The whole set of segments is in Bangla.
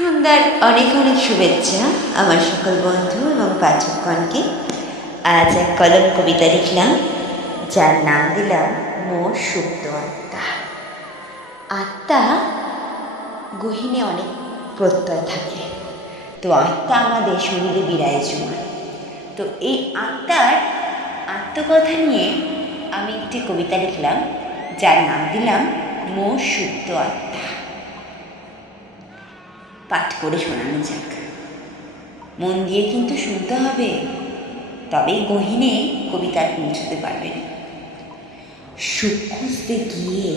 সন্ধ্যার অনেক অনেক শুভেচ্ছা আমার সকল বন্ধু এবং পাঠকগণকে। আজ এক কলম কবিতা লিখলাম, যার নাম দিলাম মোর সুপ্ত আত্মা। আত্মা গহীনে অনেক প্রত্যয় থাকে। তো আত্মা আমাদের শরীরে বিরাজমান। তো এই আত্মার আত্মকথা নিয়ে আমি একটি কবিতা লিখলাম, যার নাম দিলাম মোর সুপ্ত আত্মা। পাঠ করে শোনানো যাক। মন দিয়ে কিন্তু শুনতে হবে, তবেই গহিনে কবিতার পৌঁছতে পারবেন। সুখ খুঁজতে গিয়ে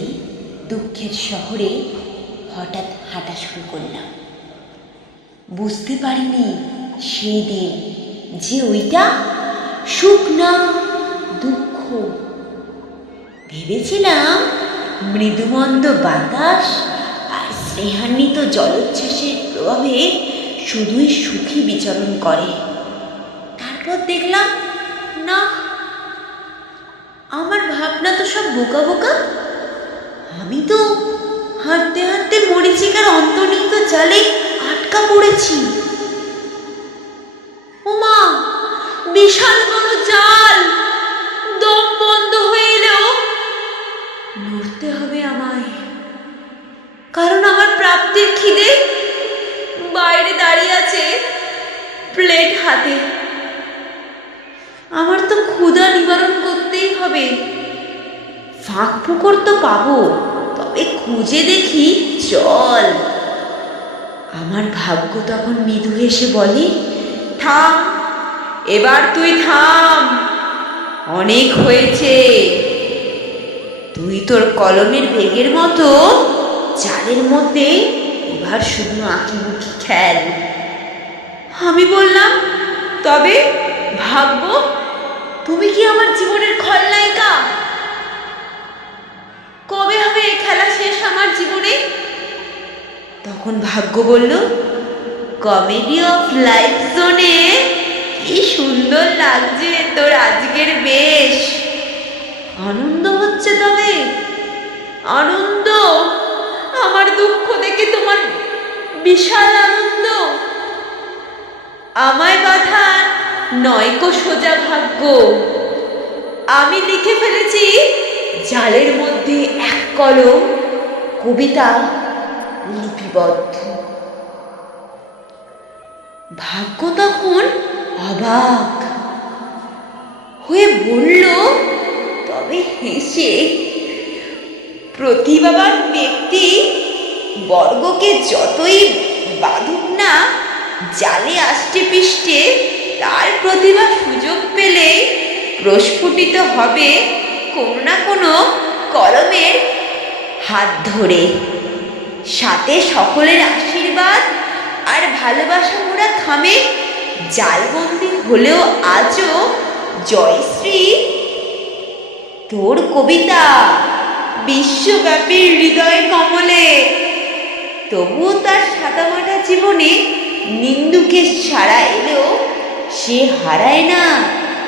দুঃখের শহরে হঠাৎ হাঁটা শুরু করলাম। বুঝতে পারিনি সেই দিন যে ওইটা সুখ না দুঃখ। ভেবেছিলাম মৃদুমন্দ বাতাস স্নেহান্বিত জলোচ্ছ্বাসের প্রভাবে শুধুই সুখী বিচরণ করে। তারপর দেখলাম, না, আমার ভাবনা তো সব বোকা বোকা। আমি তো হাঁটতে হাঁটতে মরিচিকার অন্তর্নিহিত জালে আটকা পড়েছি। ওমা, বিশাল বড় জাল! দম বন্ধ হয়ে এলেও লড়তে হবে আমায়। কারণ প্রাপ্তির খিদে বাইরে দাঁড়িয়ে আছে প্লেট হাতে। আমার তো ক্ষুধা নিবারণ করতেই হবে। ফাঁক ফুকর তো পাবো, তবে খুঁজে দেখি চল আমার ভাগ্য তখন মৃদু হেসে বলে, থাম, এবার তুই থাম। অনেক হয়েছে। তুই তোর কলমের বেগের মতো চালের মধ্যে এবার শুধু আঁকিবুকি খেল। আমি বললাম, তবে ভাগ্য, তুমি কি আমার জীবনের খলনায়িকা? কবে হবে এই খেলা শেষ আমার জীবনে? তখন ভাগ্য বলল কমেডি অফ লাইফ জোনে কি সুন্দর লাগছে তোর আজকের বেশ। আনন্দ হচ্ছে তবে আনন্দ আমার দুঃখ দেখে তোমার বিশাল আনন্দ। আমায় বাধা নয়কো সোজা ভাগ্য। আমি লিখে ফেলেছি জালের মধ্যে এক কলম, কবিতা লিপিবদ্ধ। ভাগ্য তখন অবাক হয়ে বলল, তবে হেসে প্রতিভাবান ব্যক্তি বর্গকে যতই বাঁধুক না, জালে আষ্টে পিষ্টে তার প্রতিভা সুযোগ পেলে প্রস্ফুটিত হবে কোনো না কোনো কলমের হাত ধরে। সাথে সকলের আশীর্বাদ আর ভালোবাসা মোরা খামে জালবন্দি হলেও আজও জয়শ্রী তোর কবিতা বিশ্বব্যাপী হৃদয় কমলে। তবুও তার সাদামাটা জীবনে নিন্দুকে সারা এলেও সে হারায় না।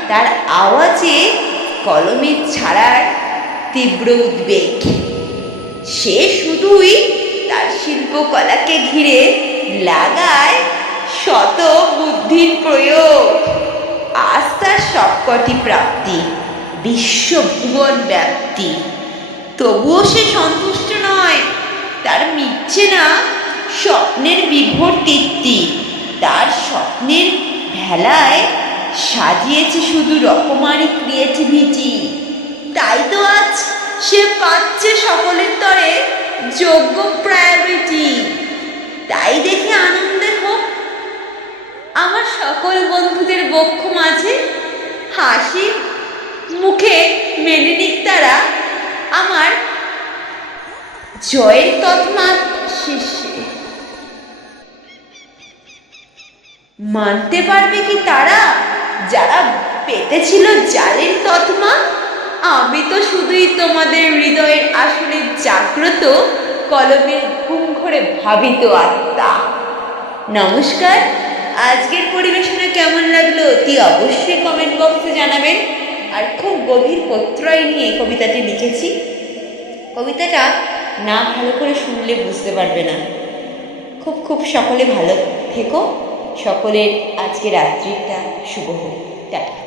তার আওয়াজে কলমের ছাড়ার তীব্র উদ্বেগ। সে শুধুই তার শিল্পকলাকে ঘিরে লাগায় শত বুদ্ধির প্রয়োগ। আজ তার সবকটি প্রাপ্তি বিশ্বভুবন ব্যাপ্তি। তবুও সে সন্তুষ্ট তার মিটছে না স্বপ্নের বিভোর তৃপ্তি তার স্বপ্নের ভেলায় সাজিয়েছে শুধু রকমারি ক্রিয়েটিভিটি। তাই তো আজ সে পাচ্ছে সকলের তরে যোগ্য প্রায়োরিটি। তাই দেখে আনন্দের হোক। আমার সকল বন্ধুদের বক্ষ মাঝে হাসি মুখে মেনে নিক তারা। আমার জয়ের তৎমা শেষে মানতে পারবে কি তারা? যারা পেতেছিল জালের তৎমা আমি তো শুধুই তোমাদের হৃদয়ের আসলে জাগ্রত, কলমের ঘুম ঘরে ভাবিত আত্মা। নমস্কার। আজকের পরিবেশনা কেমন লাগল অতি অবশ্যই কমেন্ট বক্সে জানাবেন। আর খুব গভীর প্রত্যয় নিয়ে কবিতাটি লিখেছি। কবিতাটা না ভালো করে শুনলে বুঝতে পারবে না। খুব খুব সকলে ভালো থেকো। সকলের আজকে রাত্রিটা শুভ হোক। টাটা।